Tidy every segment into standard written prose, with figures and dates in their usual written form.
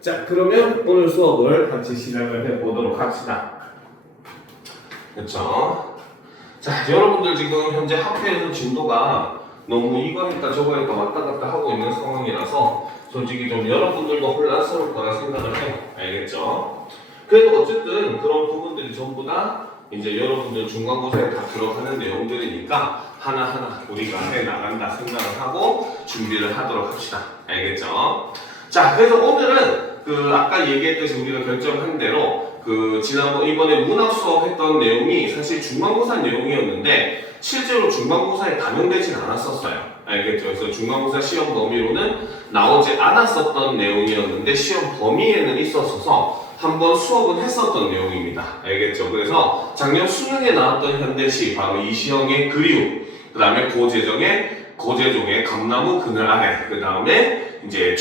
자, 그러면 오늘 수업을 같이 시작을 해보도록 합시다. 그렇죠? 자, 여러분들 지금 현재 학교에서 진도가 너무 이거 했다 저거 했다 왔다 갔다 하고 있는 상황이라서 솔직히 좀 여러분들도 혼란스러울 거라 생각을 해요. 알겠죠? 그래도 어쨌든 그런 부분들이 전부 다 이제 여러분들 중간고사에 다 들어가는 내용들이니까 하나하나 우리가 해나간다 생각을 하고 준비를 하도록 합시다. 알겠죠? 자, 그래서 오늘은 아까 얘기했듯이 우리가 결정한 대로 지난번 이번에 문학 수업 했던 내용이 사실 중간고사 내용이었는데 실제로 중간고사에 반영되진 않았었어요. 알겠죠? 그래서 중간고사 시험 범위로는 나오지 않았었던 내용이었는데 시험 범위에는 있었어서 한번 수업은 했었던 내용입니다. 알겠죠? 그래서 작년 수능에 나왔던 현대시 바로 이시영의 그리움, 그 다음에 고재종의 감나무 그늘 아래, 그 다음에 이제 이에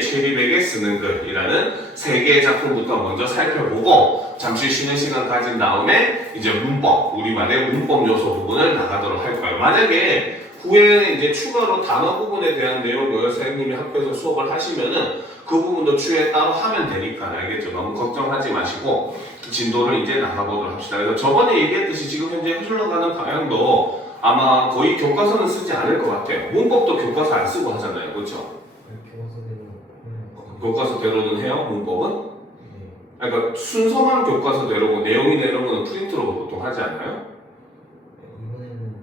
체리백에 쓰는 글이라는 세 개의 작품부터 먼저 살펴보고 잠시 쉬는 시간 가진 다음에 이제 문법, 우리만의 문법 요소 부분을 나가도록 할 거예요. 만약에 후에 이제 추가로 단어 부분에 대한 내용을 선생님이 학교에서 수업을 하시면은 그 부분도 추후에 따로 하면 되니까 알겠죠? 너무 걱정하지 마시고 진도를 이제 나가보도록 합시다. 그래서 저번에 얘기했듯이 지금 현재 흘러가는 방향도 아마 거의 교과서는 쓰지 않을 것 같아요. 문법도 교과서 안 쓰고 하잖아요. 그렇죠? 교과서대로는 해요, 문법은? 그러니까 순서만 교과서대로고 내용이나 이런 거는 프린트로 보통 하지 않나요? 이번에는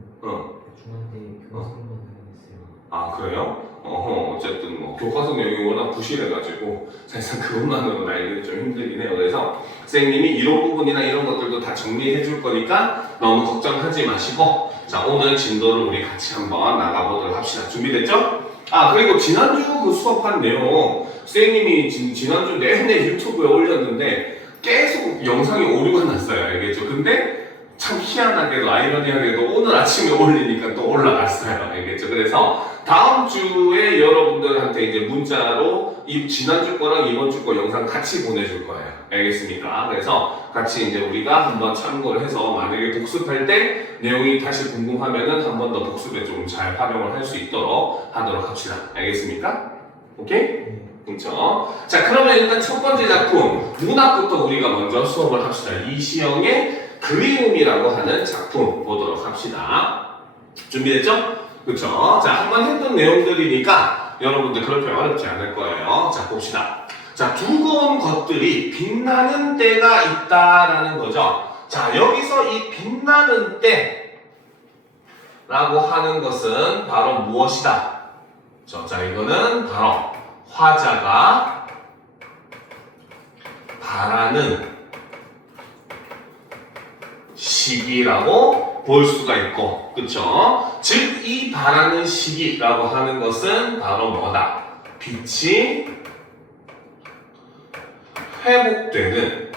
중간때 교과서만 하겠어요. 아, 그래요? 어쨌든 뭐 교과서 내용이 워낙 부실해가지고 사실상 그것만으로는 알기는 좀 힘들긴 해요. 그래서 선생님이 이런 부분이나 이런 것들도 다 정리해 줄 거니까 너무 걱정하지 마시고 자, 오늘 진도를 우리 같이 한번 나가보도록 합시다. 준비됐죠? 아, 그리고 지난주 그 수업한 내용 선생님이 지난주 내내 유튜브에 올렸는데 계속 영상이 오류가 났어요. 알겠죠? 근데 참 희한하게도 아이러니하게도 오늘 아침에 올리니까 또 올라갔어요. 알겠죠? 그래서 다음 주에 여러분들한테 이제 문자로 지난주 거랑 이번 주 거 영상 같이 보내줄 거예요. 알겠습니까? 그래서 같이 이제 우리가 한번 참고를 해서 만약에 복습할 때 내용이 다시 궁금하면은 한 번 더 복습에 좀 잘 활용을 할 수 있도록 하도록 합시다. 알겠습니까? 오케이? 그렇죠? 자, 그러면 일단 첫 번째 작품 문학부터 우리가 먼저 수업을 합시다. 이시영의 그리움이라고 하는 작품 보도록 합시다. 준비됐죠? 그쵸? 자, 한번 했던 내용들이니까 여러분들 그렇게 어렵지 않을 거예요. 자, 봅시다. 자, 두꺼운 것들이 빛나는 때가 있다라는 거죠. 자, 여기서 이 빛나는 때라고 하는 것은 바로 무엇이다? 자, 이거는 바로 화자가 바라는 시기라고 볼 수가 있고, 그쵸? 즉, 이 바라는 시기라고 하는 것은 바로 뭐다? 빛이 회복되는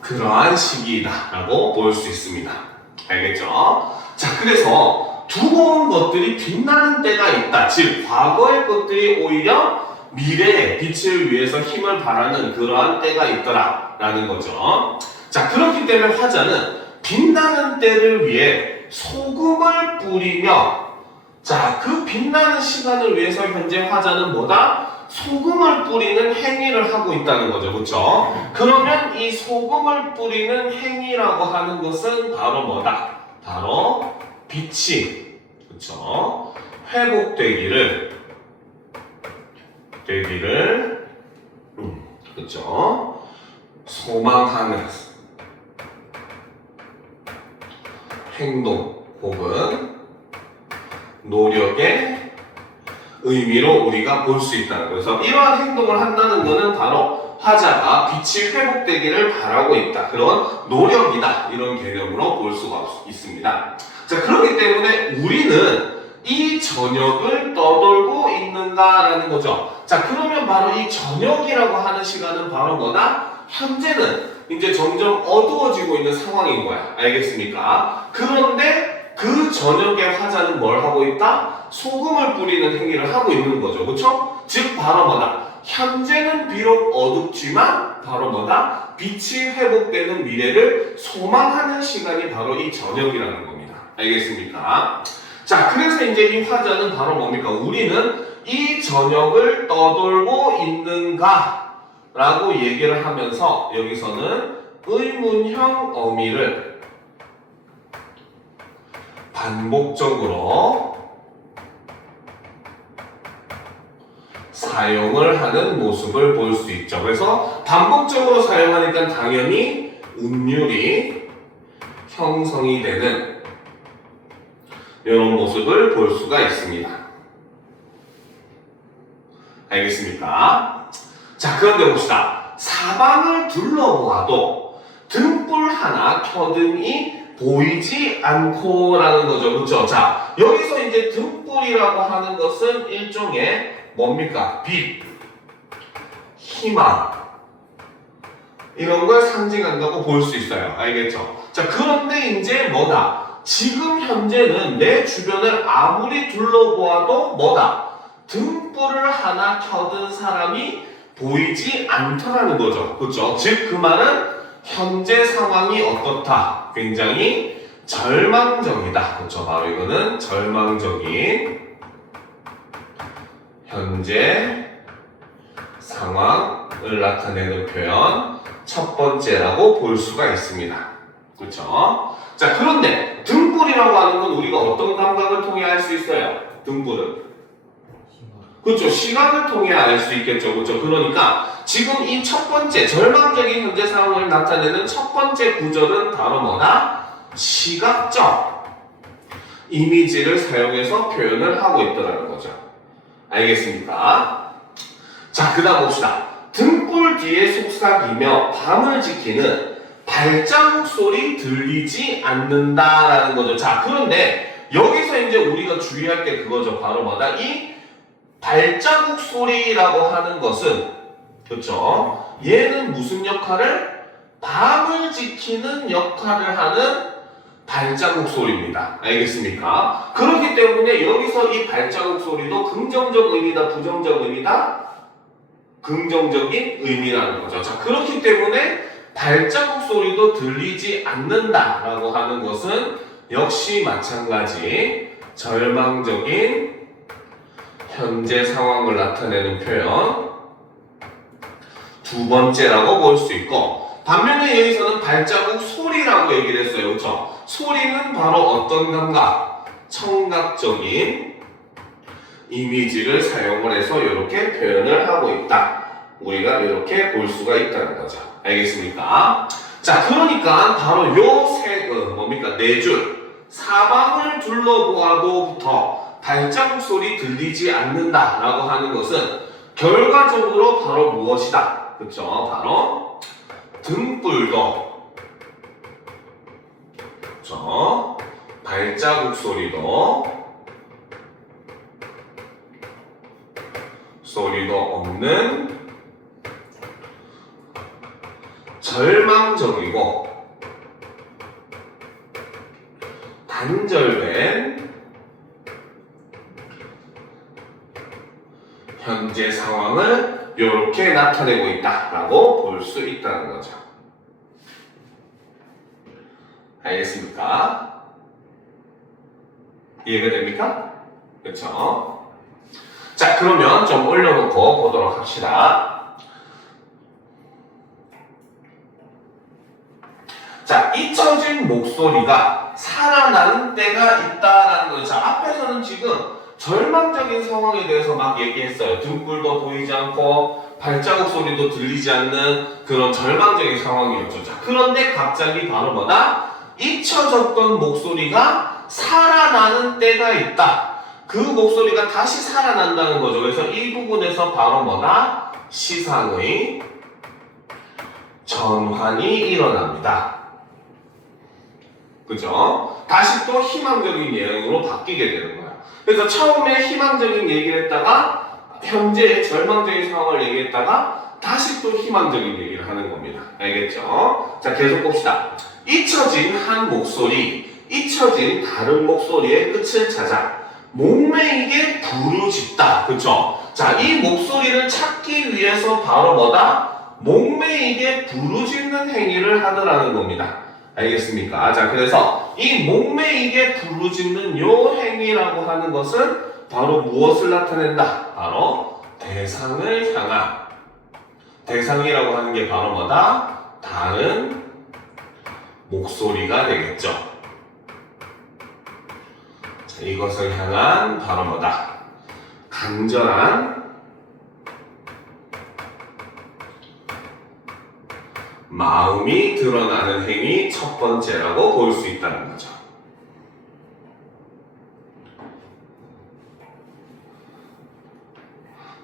그러한 시기다라고 볼 수 있습니다. 알겠죠? 자, 그래서 두꺼운 것들이 빛나는 때가 있다. 즉, 과거의 것들이 오히려 미래의 빛을 위해서 힘을 발하는 그러한 때가 있더라 라는 거죠. 자, 그렇기 때문에 화자는 빛나는 때를 위해 소금을 뿌리며 자, 그 빛나는 시간을 위해서 현재 화자는 뭐다? 소금을 뿌리는 행위를 하고 있다는 거죠. 그렇죠? 그러면 이 소금을 뿌리는 행위라고 하는 것은 바로 뭐다? 바로 빛이 그렇죠? 회복되기를 그렇죠? 소망하는 행동 혹은 노력의 의미로 우리가 볼 수 있다. 그래서 이러한 행동을 한다는 것은 바로 화자가 빛이 회복되기를 바라고 있다. 그런 노력이다. 이런 개념으로 볼 수가 있습니다. 자, 그렇기 때문에 우리는 이 저녁을 떠돌고 있는가라는 거죠. 자, 그러면 바로 이 저녁이라고 하는 시간은 바로 뭐다? 현재는 이제 점점 어두워지고 있는 상황인 거야. 알겠습니까? 그런데 그 저녁에 화자는 뭘 하고 있다? 소금을 뿌리는 행위를 하고 있는 거죠. 그쵸? 즉, 바로 뭐다? 현재는 비록 어둡지만 바로 뭐다? 빛이 회복되는 미래를 소망하는 시간이 바로 이 저녁이라는 겁니다. 알겠습니까? 자, 그래서 이제 이 화자는 바로 뭡니까? 우리는 이 저녁을 떠돌고 있는가? 라고 얘기를 하면서 여기서는 의문형 어미를 반복적으로 사용을 하는 모습을 볼 수 있죠. 그래서 반복적으로 사용하니까 당연히 음률이 형성이 되는 이런 모습을 볼 수가 있습니다. 알겠습니까? 자, 그런데 봅시다. 사방을 둘러보아도 등불 하나 켜등이 보이지 않고 라는 거죠. 그렇죠? 자, 여기서 이제 등불이라고 하는 것은 일종의 뭡니까? 빛, 희망 이런 걸 상징한다고 볼 수 있어요. 알겠죠? 자, 그런데 이제 뭐다? 지금 현재는 내 주변을 아무리 둘러보아도 뭐다? 등불을 하나 켜둔 사람이 보이지 않더라는 거죠. 그렇죠? 즉 그 말은 현재 상황이 어떻다? 굉장히 절망적이다. 그렇죠? 바로 이거는 절망적인 현재 상황을 나타내는 표현 첫 번째라고 볼 수가 있습니다. 그렇죠? 자, 그런데 등불이라고 하는 건 우리가 어떤 감각을 통해 알 수 있어요? 등불은 그렇죠. 시각을 통해 알 수 있겠죠. 그렇죠. 그러니까 지금 이 첫 번째 절망적인 현재 상황을 나타내는 첫 번째 구절은 바로 뭐다? 시각적 이미지를 사용해서 표현을 하고 있더라는 거죠. 알겠습니까? 자, 그 다음 봅시다. 등불 뒤에 속삭이며 밤을 지키는 발자국 소리 들리지 않는다라는 거죠. 자, 그런데 여기서 이제 우리가 주의할 게 그거죠. 바로 뭐다? 이 발자국 소리라고 하는 것은 그렇죠? 얘는 무슨 역할을? 밤을 지키는 역할을 하는 발자국 소리입니다. 알겠습니까? 그렇기 때문에 여기서 이 발자국 소리도 긍정적 의미다, 부정적 의미다? 긍정적인 의미라는 거죠. 자, 그렇기 때문에 발자국 소리도 들리지 않는다라고 하는 것은 역시 마찬가지 절망적인 현재 상황을 나타내는 표현 두 번째라고 볼 수 있고, 반면에 여기서는 발자국 소리라고 얘기를 했어요. 그렇죠? 소리는 바로 어떤 감각? 청각적인 이미지를 사용을 해서 이렇게 표현을 하고 있다. 우리가 이렇게 볼 수가 있다는 거죠. 알겠습니까? 자, 그러니까 바로 뭡니까? 네 줄. 사방을 둘러보아도부터 발자국 소리 들리지 않는다라고 하는 것은 결과적으로 바로 무엇이다? 그렇죠? 바로 등불도, 그렇죠? 발자국 소리도 없는 절망적이고 단절된 현재 상황을 이렇게 나타내고 있다라고 볼 수 있다는 거죠. 알겠습니까? 이해가 됩니까? 그렇죠? 자, 그러면 좀 올려놓고 보도록 합시다. 자, 잊혀진 목소리가 살아나는 때가 있다라는 거죠. 자, 앞에서는 지금 절망적인 상황에 대해서 막 얘기했어요. 등불도 보이지 않고 발자국 소리도 들리지 않는 그런 절망적인 상황이었죠. 자, 그런데 갑자기 바로 뭐다? 잊혀졌던 목소리가 살아나는 때가 있다. 그 목소리가 다시 살아난다는 거죠. 그래서 이 부분에서 바로 뭐다? 시상의 전환이 일어납니다. 그죠? 다시 또 희망적인 예언으로 바뀌게 되는 거야. 그래서 처음에 희망적인 얘기를 했다가 현재의 절망적인 상황을 얘기했다가 다시 또 희망적인 얘기를 하는 겁니다. 알겠죠? 자, 계속 봅시다. 잊혀진 한 목소리, 잊혀진 다른 목소리의 끝을 찾아 목매이게 부르짖다. 그쵸? 자, 이 목소리를 찾기 위해서 바로 뭐다? 목매이게 부르짖는 행위를 하더라는 겁니다. 알겠습니까? 자, 그래서 이 목매이게 부르짖는 요 행위라고 하는 것은 바로 무엇을 나타낸다? 바로 대상을 향한, 대상이라고 하는 게 바로 뭐다? 다른 목소리가 되겠죠. 자, 이것을 향한 바로 뭐다? 간절한 마음이 드러나는 행위 첫 번째라고 볼 수 있다는 거죠.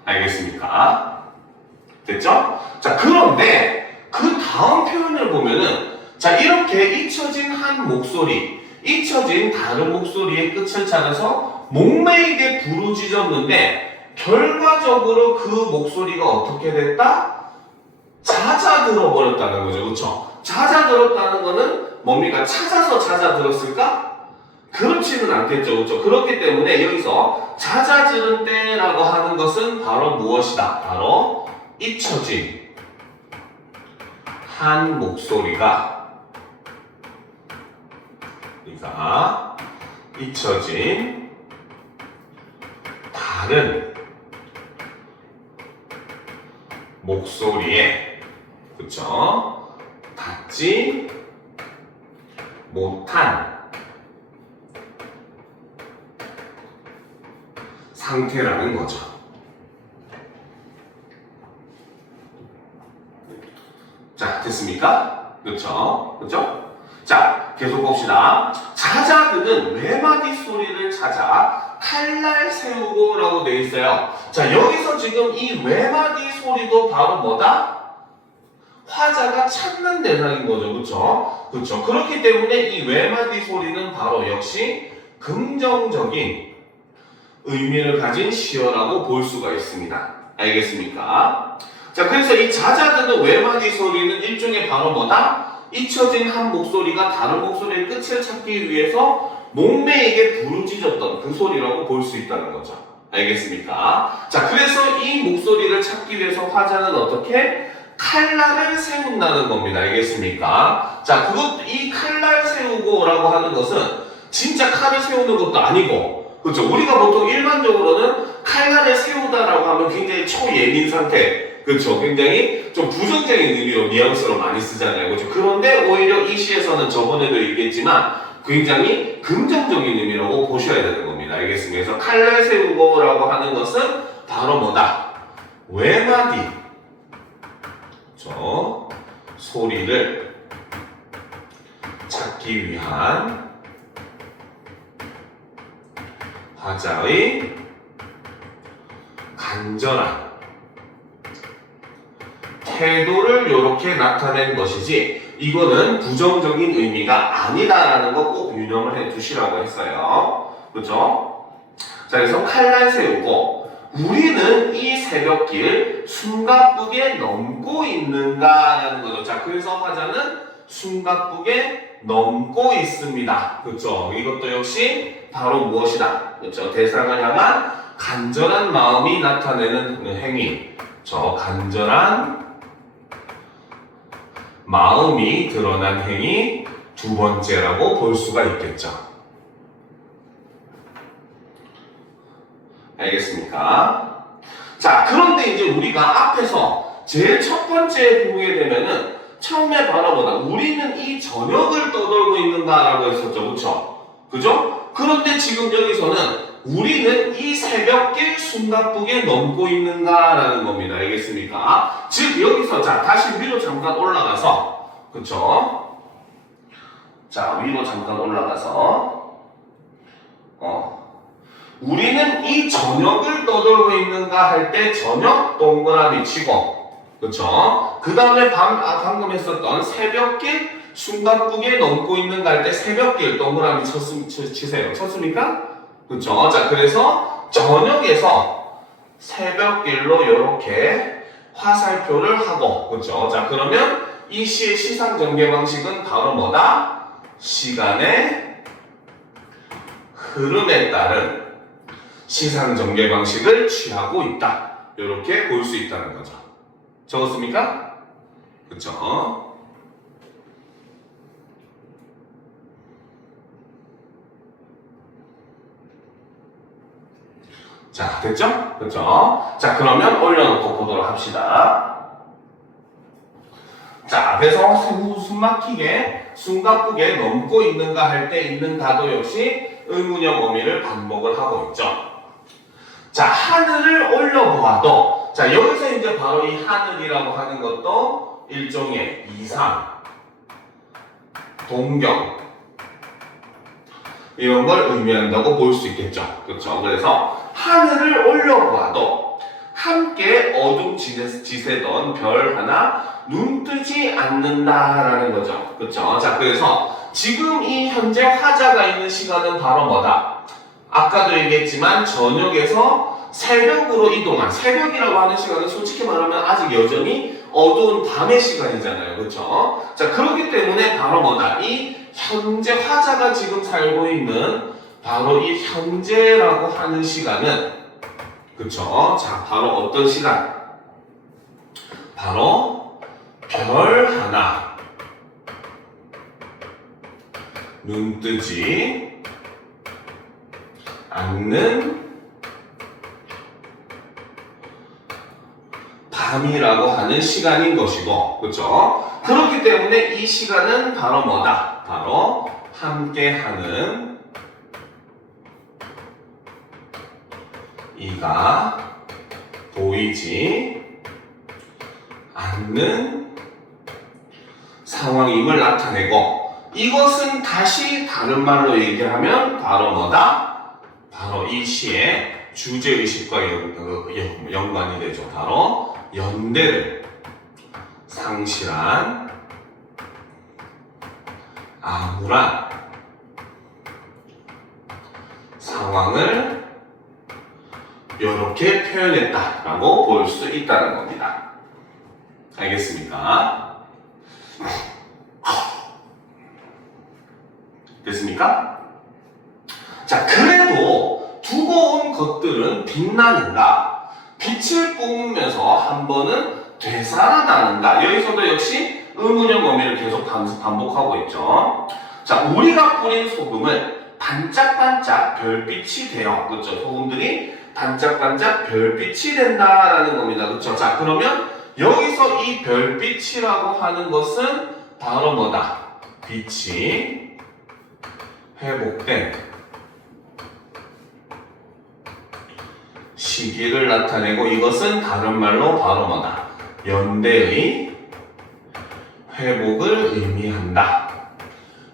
알겠습니까? 됐죠? 자, 그런데 그 다음 표현을 보면은 자, 이렇게 잊혀진 한 목소리, 잊혀진 다른 목소리의 끝을 찾아서 목매이게 부르짖었는데 결과적으로 그 목소리가 어떻게 됐다? 잦아들어 버렸다는 거죠. 그렇죠? 잦아들었다는 거는 뭡니까? 찾아서 잦아들었을까? 그렇지는 않겠죠. 그렇죠? 그렇기 때문에 여기서 잦아지는 때라고 하는 것은 바로 무엇이다? 바로 잊혀진 한 목소리가, 그러니까 잊혀진 다른 목소리에, 그쵸? 닿지 못한 상태라는 거죠. 자, 됐습니까? 그쵸? 그쵸? 자, 계속 봅시다. 잦아드는 외마디 소리를 찾아 칼날 세우고 라고 되어 있어요. 자, 여기서 지금 이 외마디 소리도 바로 뭐다? 화자가 찾는 대상인 거죠. 그쵸? 그쵸? 그렇기 때문에 이 외마디 소리는 바로 역시 긍정적인 의미를 가진 시어라고 볼 수가 있습니다. 알겠습니까? 자, 그래서 이 잦아드는 외마디 소리는 일종의 바로 뭐다? 잊혀진 한 목소리가 다른 목소리의 끝을 찾기 위해서 목매에게 부르짖었던 그 소리라고 볼 수 있다는 거죠. 알겠습니까? 자, 그래서 이 목소리를 찾기 위해서 화자는 어떻게? 칼날을 세운다는 겁니다. 알겠습니까? 자, 이 칼날 세우고라고 하는 것은 진짜 칼을 세우는 것도 아니고, 그렇죠? 우리가 보통 일반적으로는 칼날을 세우다라고 하면 굉장히 초예민 상태, 그렇죠? 굉장히 좀 부정적인 의미로 뉘앙스로 많이 쓰잖아요. 그렇죠? 그런데 오히려 이 시에서는 저번에도 얘기했지만 굉장히 긍정적인 의미라고 보셔야 되는 겁니다. 알겠습니까? 그래서 칼날 세우고라고 하는 것은 바로 뭐다? 외마디, 그렇죠? 소리를 찾기 위한 화자의 간절한 태도를 이렇게 나타낸 것이지, 이거는 부정적인 의미가 아니다라는 거 꼭 유념을 해 두시라고 했어요. 그렇죠? 자, 그래서 칼날 세우고, 우리는 이 새벽길 숨가쁘게 넘고 있는가라는 거죠. 자, 그래서 화자는 숨가쁘게 넘고 있습니다. 그렇죠? 이것도 역시 바로 무엇이다? 그렇죠? 대상을 향한 간절한 마음이 나타내는 행위. 저 간절한 마음이 드러난 행위 두 번째라고 볼 수가 있겠죠. 알겠습니까? 자, 그런데 이제 우리가 앞에서 제일 첫 번째 보게 되면은 처음에 바로 뭐다? 우리는 이 저녁을 떠돌고 있는가라고 했었죠. 그렇죠? 그죠? 그런데 지금 여기서는 우리는 이 새벽길 숨가쁘게 넘고 있는가라는 겁니다. 알겠습니까? 즉 여기서 자 다시 위로 잠깐 올라가서, 그쵸? 자, 위로 잠깐 올라가서 우리는 이 저녁을 떠돌고 있는가 할 때 저녁 동그라미 치고, 그쵸? 그 다음에 방금 했었던 새벽길 숨가쁘게 넘고 있는가 할 때 새벽길 동그라미 치세요. 쳤습니까? 그쵸? 자, 그래서 저녁에서 새벽길로 이렇게 화살표를 하고, 그쵸? 자, 그러면 이 시의 시상 전개 방식은 바로 뭐다? 시간의 흐름에 따른 시상 전개 방식을 취하고 있다. 이렇게 볼 수 있다는 거죠. 적었습니까? 그쵸? 자, 됐죠? 그렇죠? 자, 그러면 올려놓고 보도록 합시다. 자, 그래서 숨막히게, 숨가쁘게 넘고 있는가 할 때 있는가도 역시 의문형 어미를 반복을 하고 있죠. 자, 하늘을 올려보아도, 자, 여기서 이제 바로 이 하늘이라고 하는 것도 일종의 이상, 동경, 이런 걸 의미한다고 볼 수 있겠죠. 그렇죠? 그래서 하늘을 올려보아도 함께 어둠 지새던 별 하나 눈 뜨지 않는다라는 거죠. 그렇죠? 자, 그래서 지금 이 현재 화자가 있는 시간은 바로 뭐다? 아까도 얘기했지만 저녁에서 새벽으로 이동한, 새벽이라고 하는 시간은 솔직히 말하면 아직 여전히 어두운 밤의 시간이잖아요. 그렇죠? 자, 그렇기 때문에 바로 뭐다? 이 현재 화자가 지금 살고 있는 바로 이 현재라고 하는 시간은, 그렇죠? 자, 바로 어떤 시간? 바로 별 하나 눈 뜨지 않는 밤이라고 하는 시간인 것이고, 그렇죠? 그렇기 때문에 이 시간은 바로 뭐다? 바로 함께하는 이가 보이지 않는 상황임을 나타내고, 이것은 다시 다른 말로 얘기하면 바로 뭐다? 바로 이 시의 주제의식과 연관이 되죠. 바로 연대를 상실한 암울한 상황을 이렇게 표현했다라고 볼 수 있다는 겁니다. 알겠습니까? 됐습니까? 자, 그래도 두고 온 것들은 빛나는가? 빛을 뿜으면서 한 번은 되살아나는가? 여기서도 역시 의문형 어미를 계속 반복하고 있죠. 자, 우리가 뿌린 소금을 반짝반짝 별빛이 되어, 그렇죠? 소금들이 반짝반짝 별빛이 된다라는 겁니다. 그렇죠? 자, 그러면 여기서 이 별빛이라고 하는 것은 바로 뭐다? 빛이 회복된 시기를 나타내고, 이것은 다른 말로 바로 뭐다? 연대의 회복을 의미한다.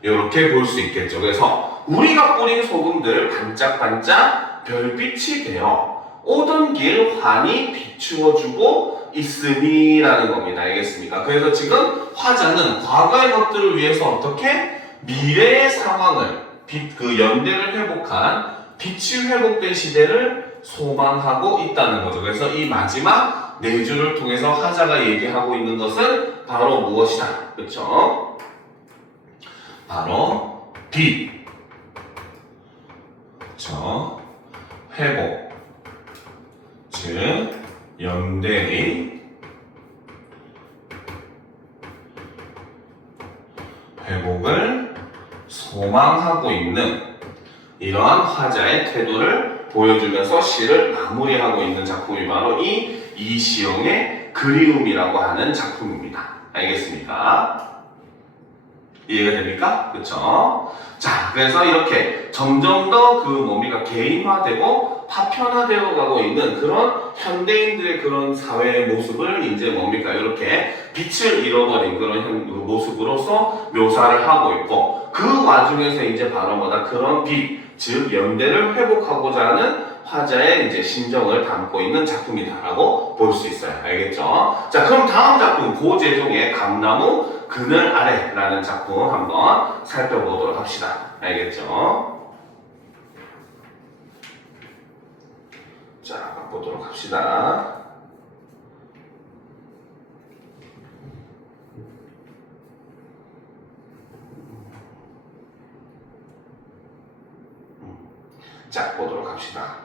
이렇게 볼 수 있겠죠. 그래서 우리가 뿌린 소금들 반짝반짝 별빛이 되어 오던 길 환히 비추어주고 있으니 라는 겁니다. 알겠습니까? 그래서 지금 화자는 과거의 것들을 위해서 어떻게 미래의 상황을, 그 연대를 회복한 빛이 회복된 시대를 소망하고 있다는 거죠. 그래서 이 마지막 네 줄을 통해서 화자가 얘기하고 있는 것은 바로 무엇이다? 그렇죠? 바로 빛, 그렇죠? 회복, 즉 연대의 회복을 소망하고 있는 이러한 화자의 태도를 보여주면서 시를 마무리하고 있는 작품이 바로 이 이시영의 그리움이라고 하는 작품입니다. 알겠습니까? 이해가 됩니까? 그쵸? 자, 그래서 이렇게 점점 더 그 뭡니까? 개인화되고 파편화되어 가고 있는 그런 현대인들의 그런 사회의 모습을 이제 뭡니까? 이렇게 빛을 잃어버린 그런 모습으로서 묘사를 하고 있고, 그 와중에서 이제 바로 뭐다? 그런 빛, 즉 연대를 회복하고자 하는 화자의 이제 심정을 담고 있는 작품이다라고 볼 수 있어요. 알겠죠? 자, 그럼 다음 작품 고재종의 감나무 그늘 아래라는 작품 한번 살펴보도록 합시다. 알겠죠? 자, 보도록 합시다. 자, 보도록 합시다.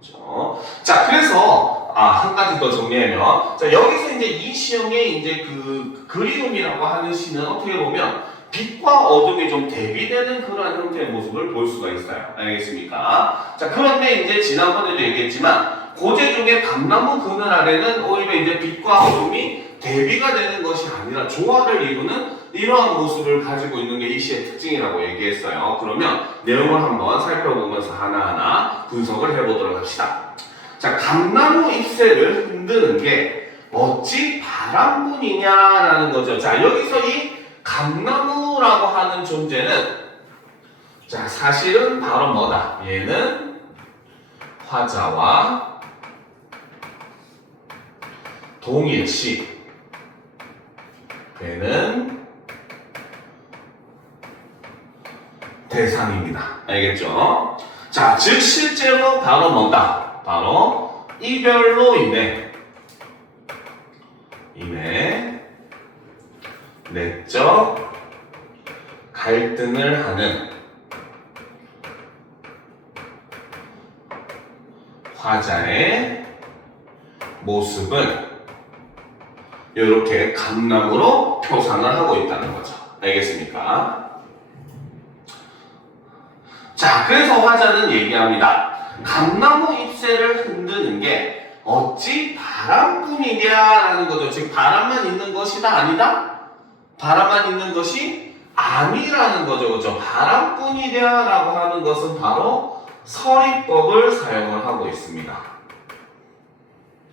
그렇죠? 자, 그래서 한 가지 더 정리하면, 자, 여기서 이제 이시영의 이제 그 그리움이라고 하는 시는 어떻게 보면 빛과 어둠이 좀 대비되는 그런 형태의 모습을 볼 수가 있어요. 알겠습니까? 자, 그런데 이제 지난번에도 얘기했지만 고제 중에 감나무 그늘 아래는 오히려 이제 빛과 어둠이 대비가 되는 것이 아니라 조화를 이루는 이러한 모습을 가지고 있는 게 이 시의 특징이라고 얘기했어요. 그러면 내용을 한번 살펴보면서 하나하나 분석을 해보도록 합시다. 자, 감나무 잎새를 흔드는 게 어찌 바람뿐이냐라는 거죠. 자, 여기서 이 감나무라고 하는 존재는 자, 사실은 바로 뭐다? 얘는 화자와 동일시 되는 대상입니다. 알겠죠? 자, 즉 실제로 바로 뭐다? 바로 이별로 인해 내적 갈등을 하는 화자의 모습을 이렇게 감나무로 표상을 하고 있다는 거죠. 알겠습니까? 자, 그래서 화자는 얘기합니다. 감나무 잎새를 흔드는 게 어찌 바람뿐이냐라는 거죠. 즉 바람만 있는 것이다 아니다? 바람만 있는 것이 아니라는 거죠. 그렇죠? 바람뿐이냐라고 하는 것은 바로 서리법을 사용을 하고 있습니다.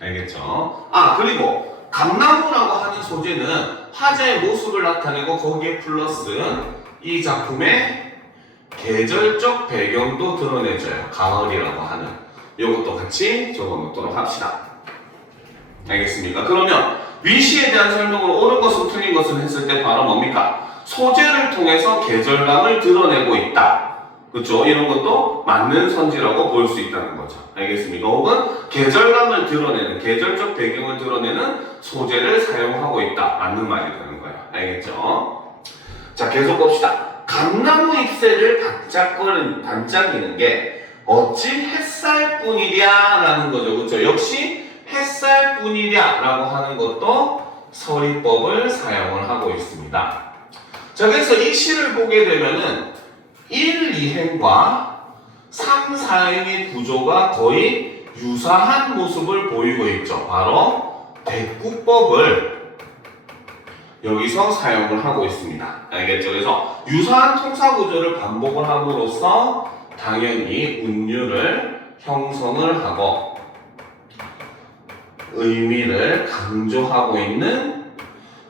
알겠죠? 아, 그리고 감나무라고 하는 소재는 화자의 모습을 나타내고 거기에 플러스 이 작품의 계절적 배경도 드러내줘요. 가을이라고 하는 이것도 같이 적어놓도록 합시다. 알겠습니까? 그러면 위시에 대한 설명으로 옳은 것은 틀린 것은 했을 때 바로 뭡니까? 소재를 통해서 계절감을 드러내고 있다. 그렇죠? 이런 것도 맞는 선지라고 볼 수 있다는 거죠. 알겠습니까? 혹은 계절감을 드러내는, 계절적 배경을 드러내는 소재를 사용하고 있다. 맞는 말이 되는 거예요. 알겠죠? 자, 계속 봅시다. 감나무 잎새를 반짝이는 게 어찌 햇살뿐이랴라는 거죠. 그렇죠? 역시 햇살뿐이랴라고 하는 것도 서리법을 사용을 하고 있습니다. 자, 그래서 이 시를 보게 되면은 1, 2행과 3, 4행의 구조가 거의 유사한 모습을 보이고 있죠. 바로 대꾸법을 여기서 사용을 하고 있습니다. 알겠죠? 그래서 유사한 통사 구조를 반복을 함으로써 당연히 운율을 형성을 하고 의미를 강조하고 있는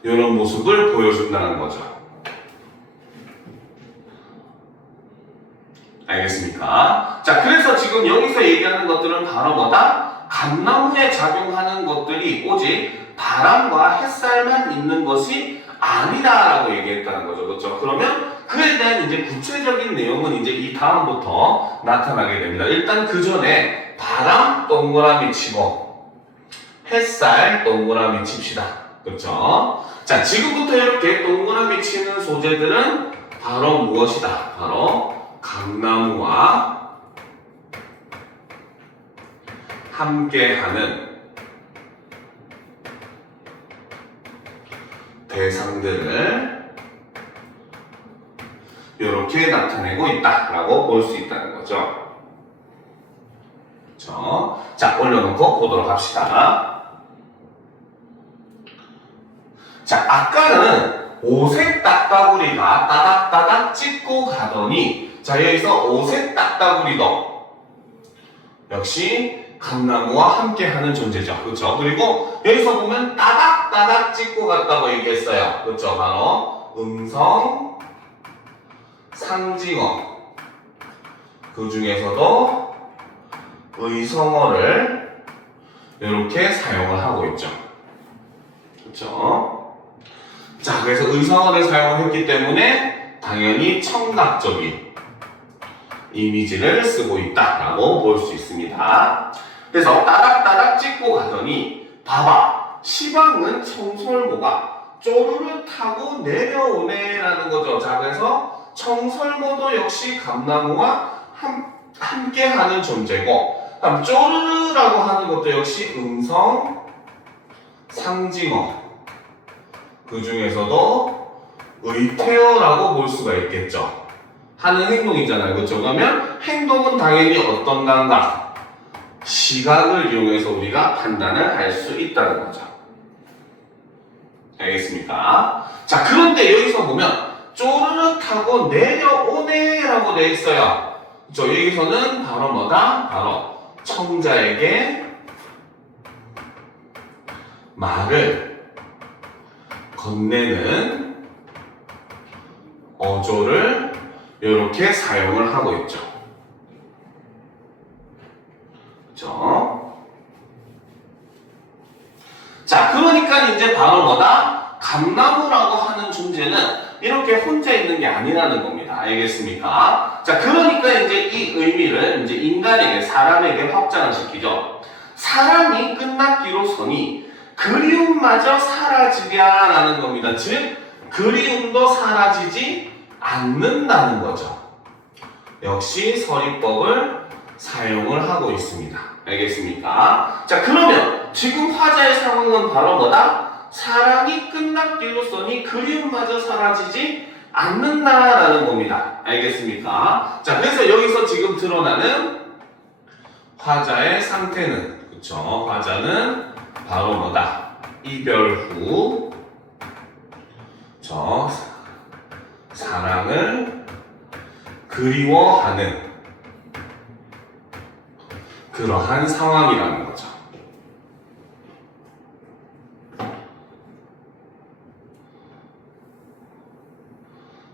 이런 모습을 보여준다는 거죠. 알겠습니까? 자, 그래서 지금 여기서 얘기하는 것들은 바로 뭐다? 감나무에 작용하는 것들이 오직 바람과 햇살만 있는 것이 아니다라고 얘기했다는 거죠. 그렇죠? 그러면 그에 대한 이제 구체적인 내용은 이제 이 다음부터 나타나게 됩니다. 일단 그 전에 바람 동그라미 치고 햇살 동그라미 칩시다. 그렇죠? 자, 지금부터 이렇게 동그라미 치는 소재들은 바로 무엇이다? 바로 감나무와 함께하는 대상들을 이렇게 나타내고 있다라고 볼 수 있다는 거죠. 그렇죠? 자, 올려놓고 보도록 합시다. 자, 아까는 오색 딱따구리가 따닥따닥 찍고 가더니 자, 여기서 오색 딱따구리도 역시 감나무와 함께하는 존재죠. 그렇죠? 그리고 여기서 보면 따닥따닥 찍고 갔다고 얘기했어요. 그렇죠? 바로 음성, 상징어 그 중에서도 의성어를 이렇게 사용을 하고 있죠. 그렇죠? 자, 그래서 의성어를 사용을 했기 때문에 당연히 청각적인 이미지를 쓰고 있다라고 볼 수 있습니다. 그래서 따닥따닥 찍고 가더니 봐봐, 시방은 청설모가 쪼르르타고 내려오네라는 거죠. 자, 그래서 청설모도 역시 감나무와 함께하는 존재고, 쪼르르라고 하는 것도 역시 음성, 상징어 그 중에서도 의태어라고 볼 수가 있겠죠. 하는 행동이잖아요. 그렇죠? 그러면 행동은 당연히 어떤가? 시각을 이용해서 우리가 판단을 할 수 있다는 거죠. 알겠습니까? 자, 그런데 여기서 보면 쪼르륵하고 내려오네 라고 되어 있어요. 그렇죠? 여기서는 바로 뭐다? 바로 청자에게 말을 건네는 어조를 이렇게 사용을 하고 있죠. 그렇죠? 자, 그러니까 이제 바로 뭐다? 감나무라고 하는 존재는 이렇게 혼자 있는 게 아니라는 겁니다. 알겠습니까? 자, 그러니까 이제 이 의미를 이제 인간에게, 사람에게 확장을 시키죠. 사랑이 끝났기로서니 그리움마저 사라지랴라는 겁니다. 즉, 그리움도 사라지지 않는다는 거죠. 역시 서리법을 사용을 하고 있습니다. 알겠습니까? 자, 그러면 지금 화자의 상황은 바로 뭐다? 사랑이 끝났기로서니 그리움마저 사라지지 않는다라는 겁니다. 알겠습니까? 자, 그래서 여기서 지금 드러나는 화자의 상태는, 그쵸? 화자는 바로 뭐다? 이별 후 사랑을 그리워하는 그러한 상황이라는 거죠.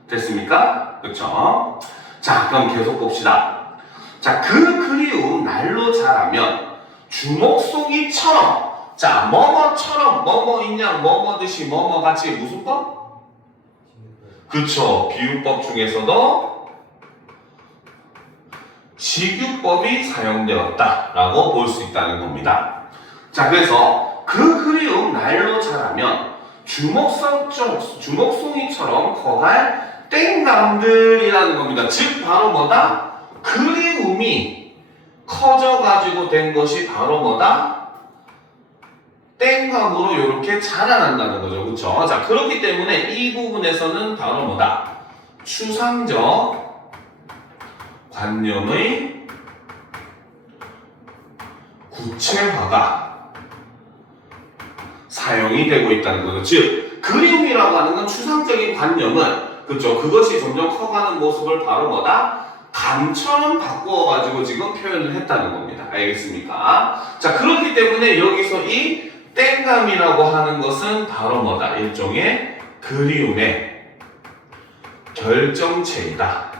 됐습니까? 그렇죠? 자, 그럼 계속 봅시다. 자, 그 그리움 날로 자라면 주먹송이처럼, 자, 뭐뭐처럼, 뭐뭐 있냐, 뭐뭐듯이, 뭐뭐같이 무슨 법? 그쵸. 비유법 중에서도 직유법이 사용되었다라고 볼 수 있다는 겁니다. 자, 그래서 그 그리움 날로 자라면 주먹송이처럼 커갈 땡감들이라는 겁니다. 즉, 바로 뭐다? 그리움이 커져가지고 된 것이 바로 뭐다? 땡감으로 이렇게 자라난다는 거죠. 그쵸? 자, 그렇기 때문에 이 부분에서는 바로 뭐다? 추상적 관념의 구체화가 사용이 되고 있다는 거죠. 즉, 그림이라고 하는 건 추상적인 관념은, 그렇죠? 그것이 점점 커가는 모습을 바로 뭐다? 감처럼 바꾸어가지고 지금 표현을 했다는 겁니다. 알겠습니까? 자, 그렇기 때문에 여기서 이 땡감이라고 하는 것은 바로 뭐다? 일종의 그리움의 결정체이다.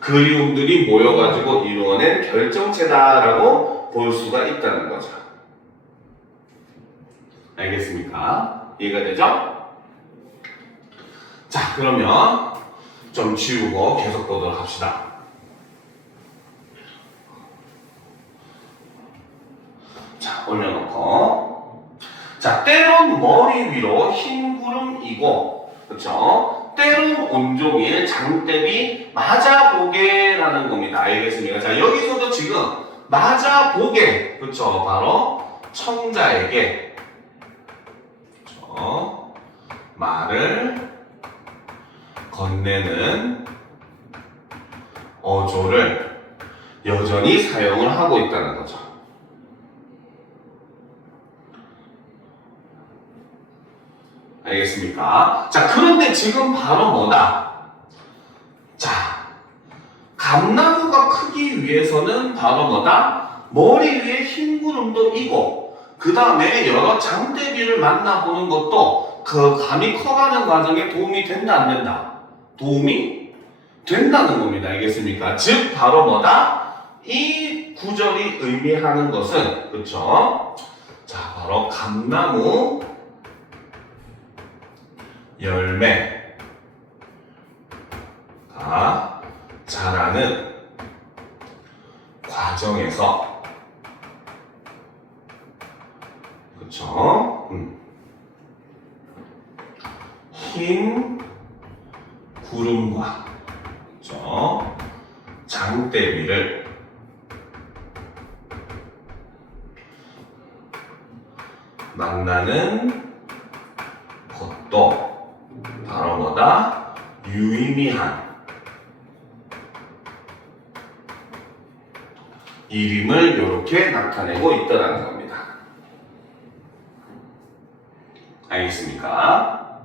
그리움들이 모여가지고 이루어낸 결정체다라고 볼 수가 있다는 거죠. 알겠습니까? 이해가 되죠? 자, 그러면 좀 지우고 계속 보도록 합시다. 자, 올려놓고. 자, 때론 머리 위로 흰 구름이고, 그쵸? 때론 온종일 장대비 맞아보게라는 겁니다. 알겠습니까? 자, 여기서도 지금 맞아보게, 그쵸? 바로 청자에게, 그쵸? 말을 건네는 어조를 여전히 사용을 하고 있다는 거죠. 알겠습니까? 자, 그런데 지금 바로 뭐다? 자, 감나무가 크기 위해서는 바로 뭐다? 머리 위에 흰 구름도 이고, 그 다음에 여러 장대비를 만나보는 것도 그 감이 커가는 과정에 도움이 된다, 안 된다? 도움이 된다는 겁니다. 알겠습니까? 즉, 바로 뭐다? 이 구절이 의미하는 것은, 그쵸? 자, 바로 감나무 열매가 자라는 과정에서, 그쵸? 흰 구름과, 그쵸? 장대비를 만나는 것도 또 바로 뭐다? 유의미한 이름을 이렇게 나타내고 있다는 겁니다. 알겠습니까?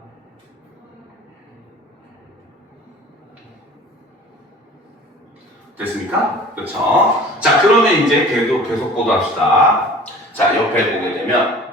됐습니까? 그렇죠? 자, 그러면 이제 계속 보도합시다. 자, 옆에 보게 되면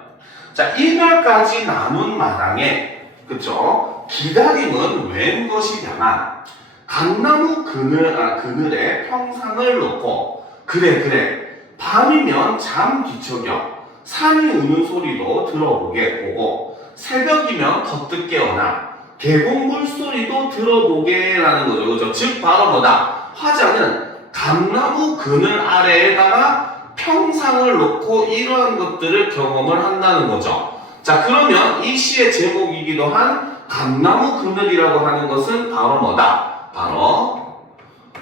자, 이별까지 나눈 마당에 그렇죠? 기다림은 웬 것이냐만 감나무 그늘에 평상을 놓고 그래 밤이면 잠 뒤척여 산이 우는 소리도 들어보게 보고 새벽이면 덧득 깨어나 계곡 물소리도 들어보게 라는 거죠. 그죠? 즉 바로 뭐다? 화자는 감나무 그늘 아래에다가 평상을 놓고 이러한 것들을 경험을 한다는 거죠. 자, 그러면 이 시의 제목이기도 한 감나무 그늘이라고 하는 것은 바로 뭐다? 바로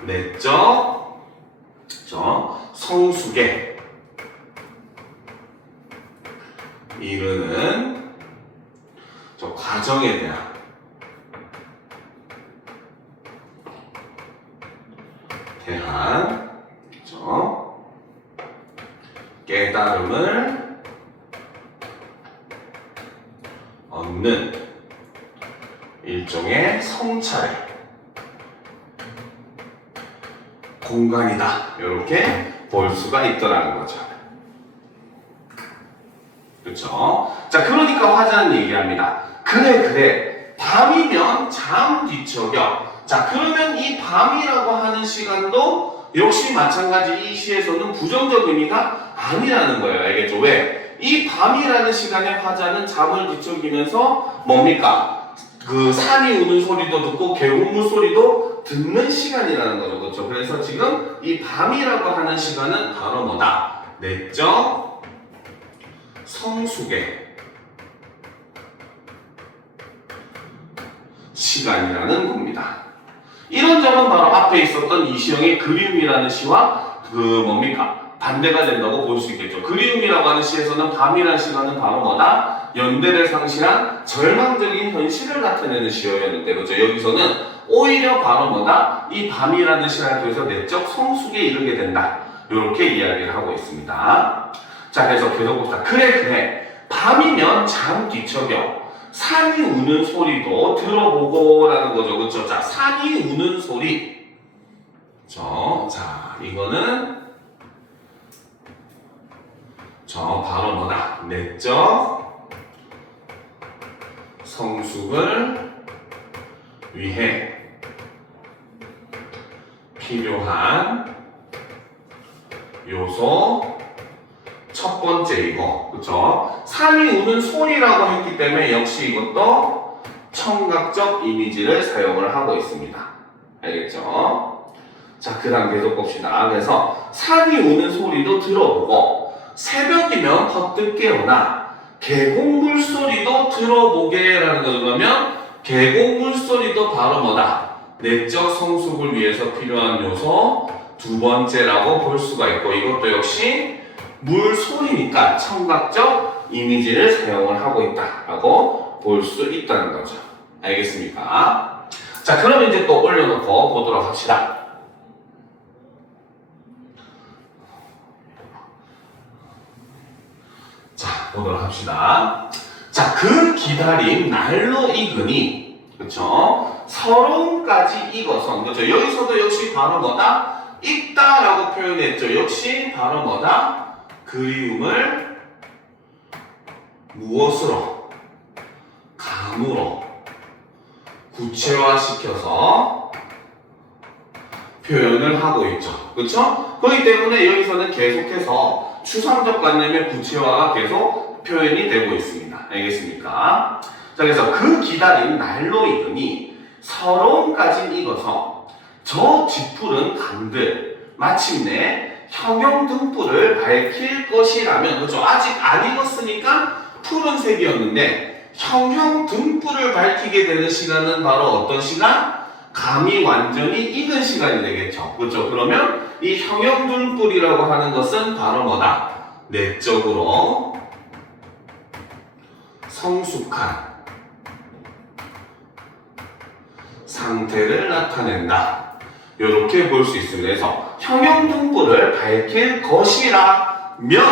내적 성숙에 이르는 과정에 대한 깨달음을 얻는 일종의 성찰의 공간이다. 이렇게 볼 수가 있더라는 거죠. 그렇죠? 자, 그러니까 화자는 얘기합니다. 그래 밤이면 잠 뒤척여. 자, 그러면 이 밤이라고 하는 시간도 역시 마찬가지 이 시에서는 부정적 의미가 아니라는 거예요. 알겠죠? 왜? 이 밤이라는 시간에 화자는 잠을 뒤척이면서 뭡니까? 그 산이 우는 소리도 듣고 계곡물 소리도 듣는 시간이라는 거죠. 그렇죠? 그래서 지금 이 밤이라고 하는 시간은 바로 뭐다? 내적 성숙의 시간이라는 겁니다. 이런 점은 바로 앞에 있었던 이시영의 그리움이라는 시와 반대가 된다고 볼 수 있겠죠. 그리움이라고 하는 시에서는 밤이라는 시간은 바로 뭐다? 연대를 상실한 절망적인 현실을 나타내는 시였는데, 그렇죠? 여기서는 오히려 바로 뭐다? 이 밤이라는 시간을 통해서 내적 성숙에 이르게 된다. 이렇게 이야기를 하고 있습니다. 자, 그래서 계속 봅시다. 그래 밤이면 잠 뒤척여 산이 우는 소리도 들어보고 라는 거죠. 그렇죠? 자, 산이 우는 소리. 그렇죠? 자, 이거는 바로 뭐다? 내적 성숙을 위해 필요한 요소 첫 번째이고, 그쵸? 산이 우는 소리라고 했기 때문에 역시 이것도 청각적 이미지를 사용을 하고 있습니다. 알겠죠? 자, 그 다음 계속 봅시다. 그래서 산이 우는 소리도 들어보고 새벽이면 퍼뜩 깨어나 계곡 물소리도 들어보게 라는 거죠. 그러면 계곡 물소리도 바로 뭐다? 내적 성숙을 위해서 필요한 요소 두 번째라고 볼 수가 있고, 이것도 역시 물 소리니까 청각적 이미지를 사용을 하고 있다라고 볼 수 있다는 거죠. 알겠습니까? 자, 그럼 이제 또 올려놓고 보도록 합시다. 자, 보도록 합시다. 자, 그 기다림 날로 익으니, 그쵸? 서러움까지 익어서, 그쵸? 여기서도 역시 바로 뭐다? 익다라고 표현했죠. 역시 바로 뭐다? 그리움을 무엇으로? 감으로 구체화시켜서 표현을 하고 있죠. 그렇죠? 그렇기 때문에 여기서는 계속해서 추상적 관념의 구체화가 계속 표현이 되고 있습니다. 알겠습니까? 자, 그래서 그 기다림 날로 익으니 서러움까지 익어서 저 짙푸른 강들 마침내 형형 등불을 밝힐 것이라면, 그렇죠? 아직 안 익었으니까 푸른색이었는데 형형 등불을 밝히게 되는 시간은 바로 어떤 시간? 감이 완전히 익은 시간이 되겠죠. 그렇죠? 그러면 이 형형 등불이라고 하는 것은 바로 뭐다? 내적으로 성숙한 상태를 나타낸다. 이렇게 볼 수 있습니다. 그래서 형용등부를 밝힐 것이라면,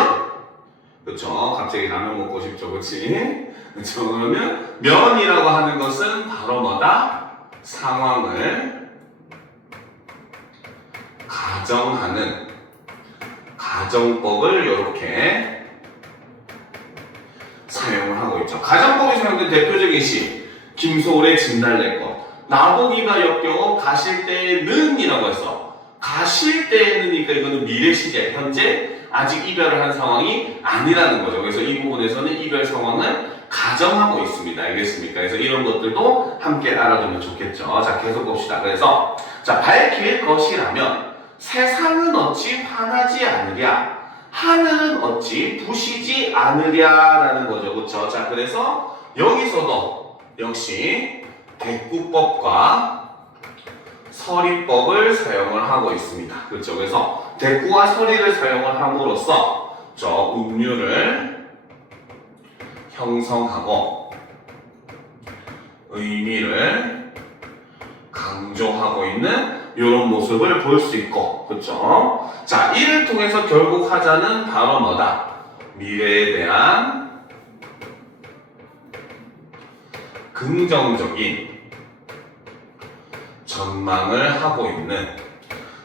그렇죠? 갑자기 라면 먹고 싶죠, 그렇지? 그렇죠? 그러면 면이라고 하는 것은 바로 뭐다? 상황을 가정하는 가정법을 이렇게 사용을 하고 있죠. 가정법이 사용된 대표적인 시, 김소월의 진달래꽃. 나보기가 역겨워 가실 때는 이라고 했어. 가실 때는이니까 이거는 미래 시제, 현재 아직 이별을 한 상황이 아니라는 거죠. 그래서 이 부분에서는 이별 상황을 가정하고 있습니다. 알겠습니까? 그래서 이런 것들도 함께 알아두면 좋겠죠. 자, 계속 봅시다. 그래서 자, 밝힐 것이라면 세상은 어찌 환하지 않으랴, 하늘은 어찌 부시지 않으랴라는 거죠. 그렇죠? 자, 그래서 여기서도 역시 대꾸법과 서리법을 사용을 하고 있습니다. 그렇죠? 그래서 대꾸와 서리를 사용을 함으로써 저 운율을 형성하고 의미를 강조하고 있는 이런 모습을 볼 수 있고, 그렇죠? 자, 이를 통해서 결국 하자는 바로 뭐다? 미래에 대한 긍정적인 전망을 하고 있는,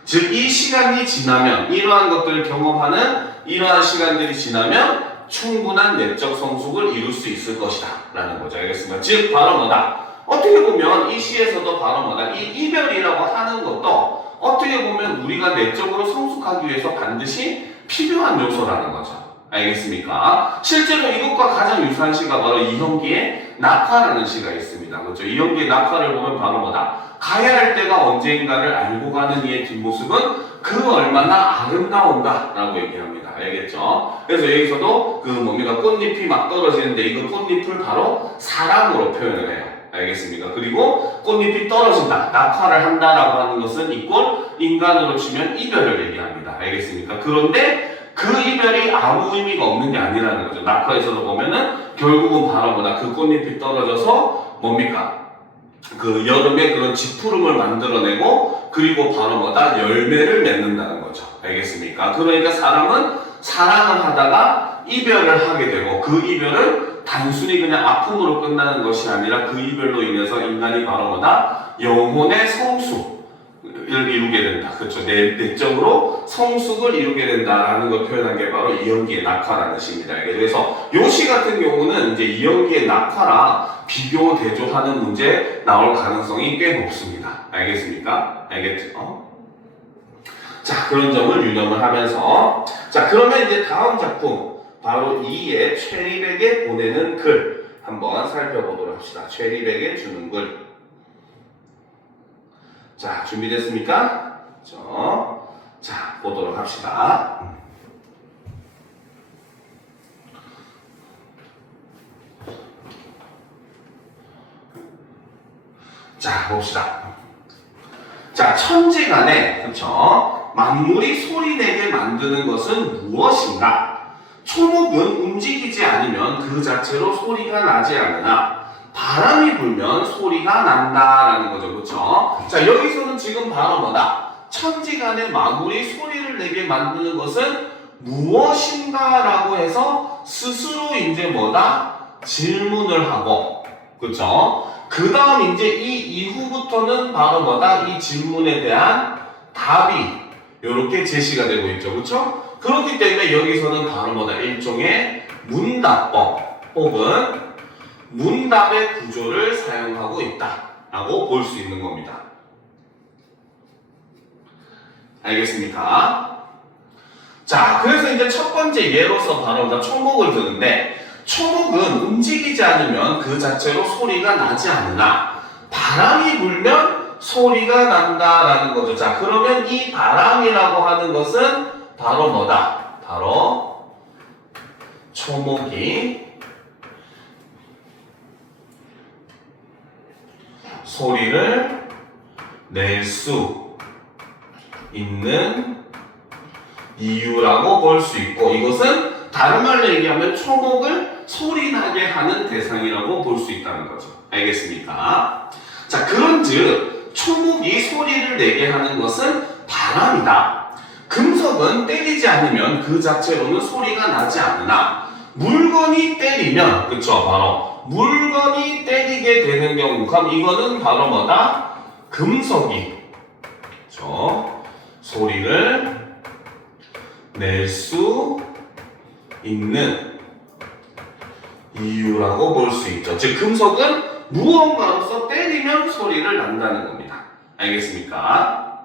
즉 이 시간이 지나면, 이러한 것들을 경험하는 이러한 시간들이 지나면 충분한 내적 성숙을 이룰 수 있을 것이다 라는 거죠. 알겠습니까? 즉 바로 뭐다? 어떻게 보면 이 시에서도 바로 뭐다? 이 이별이라고 하는 것도 어떻게 보면 우리가 내적으로 성숙하기 위해서 반드시 필요한 요소라는 거죠. 알겠습니까? 실제로 이것과 가장 유사한 시가 바로 이현기의 낙화라는 시가 있습니다. 그렇죠? 이현기의 낙화를 보면 바로 뭐다? 가야 할 때가 언제인가를 알고 가는 이의 뒷모습은 그 얼마나 아름다운가 라고 얘기합니다. 알겠죠? 그래서 여기서도 그 뭡니까? 꽃잎이 막 떨어지는데 이거 꽃잎을 바로 사랑으로 표현을 해요. 알겠습니까? 그리고 꽃잎이 떨어진다, 낙화를 한다라고 하는 것은 이꼴 인간으로 치면 이별을 얘기합니다. 알겠습니까? 그런데 그 이별이 아무 의미가 없는 게 아니라는 거죠. 낙화에서도 보면은 결국은 바로 뭐다? 그 꽃잎이 떨어져서 뭡니까? 그 여름에 그런 지푸름을 만들어내고 그리고 바로 뭐다? 열매를 맺는다는 거죠. 알겠습니까? 그러니까 사람은 사랑을 하다가 이별을 하게 되고 그 이별은 단순히 그냥 아픔으로 끝나는 것이 아니라 그 이별로 인해서 인간이 바로 뭐다? 영혼의 성숙을 이루게 된다. 그렇죠. 내적으로 성숙을 이루게 된다라는 걸 표현한 게 바로 이현기의 낙화라는 시입니다. 그래서 요 시 같은 경우는 이제 이현기의 낙화랑 비교 대조하는 문제 나올 가능성이 꽤 높습니다. 알겠습니까? 알겠죠? 자, 그런 점을 유념을 하면서 자, 그러면 이제 다음 작품 바로 2의 최리백에 보내는 글 한번 살펴보도록 합시다. 최리백에 주는 글. 자, 준비됐습니까? 자, 보도록 합시다. 자, 봅시다. 자, 천지간에, 그쵸? 만물이 소리내게 만드는 것은 무엇인가? 초목은 움직이지 않으면 그 자체로 소리가 나지 않으나 바람이 불면 소리가 난다라는 거죠. 그쵸? 자, 여기서는 지금 바로 뭐다? 천지간에 만물이 소리를 내게 만드는 것은 무엇인가? 라고 해서 스스로 이제 뭐다? 질문을 하고, 그쵸? 그 다음 이제 이 이후부터는 바로 뭐다? 이 질문에 대한 답이 이렇게 제시가 되고 있죠. 그쵸? 그렇기 때문에 여기서는 바로 뭐다? 일종의 문답법 혹은 문답의 구조를 사용하고 있다라고 볼 수 있는 겁니다. 알겠습니까? 자, 그래서 이제 첫 번째 예로서 바로 초목을 드는데 초목은 움직이지 않으면 그 자체로 소리가 나지 않으나 바람이 불면 소리가 난다라는 거죠. 자, 그러면 이 바람이라고 하는 것은 바로 뭐다? 바로 초목이 소리를 낼 수 있는 이유라고 볼 수 있고 이것은 다른 말로 얘기하면 초목을 소리나게 하는 대상이라고 볼 수 있다는 거죠. 알겠습니까? 자, 그런즉 초목이 소리를 내게 하는 것은 바람이다. 금속은 때리지 않으면 그 자체로는 소리가 나지 않으나 물건이 때리면, 그쵸, 바로 물건이 때리게 되는 경우, 그럼 이거는 바로 뭐다? 금속이, 그쵸, 소리를 낼 수 있는 이유라고 볼 수 있죠. 즉 금속은 무언가로서 때리면 소리를 난다는 겁니다. 알겠습니까?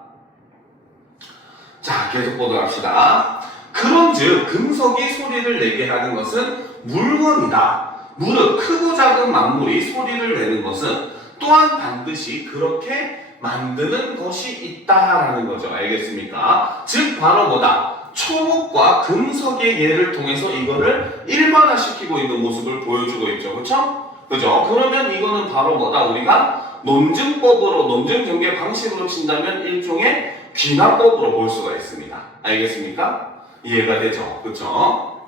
자, 계속 보도록 합시다. 그런즉 금속이 소리를 내게 하는 것은 물건이다. 무릇 크고 작은 만물이 소리를 내는 것은 또한 반드시 그렇게 만드는 것이 있다라는 거죠. 알겠습니까? 즉 바로 뭐다? 초목과 금속의 예를 통해서 이거를 일반화시키고 있는 모습을 보여주고 있죠. 그렇죠? 그죠? 그러면 이거는 바로 뭐다? 우리가 논증법으로, 논증전개 방식으로 친다면 일종의 귀납법으로 볼 수가 있습니다. 알겠습니까? 이해가 되죠? 그렇죠?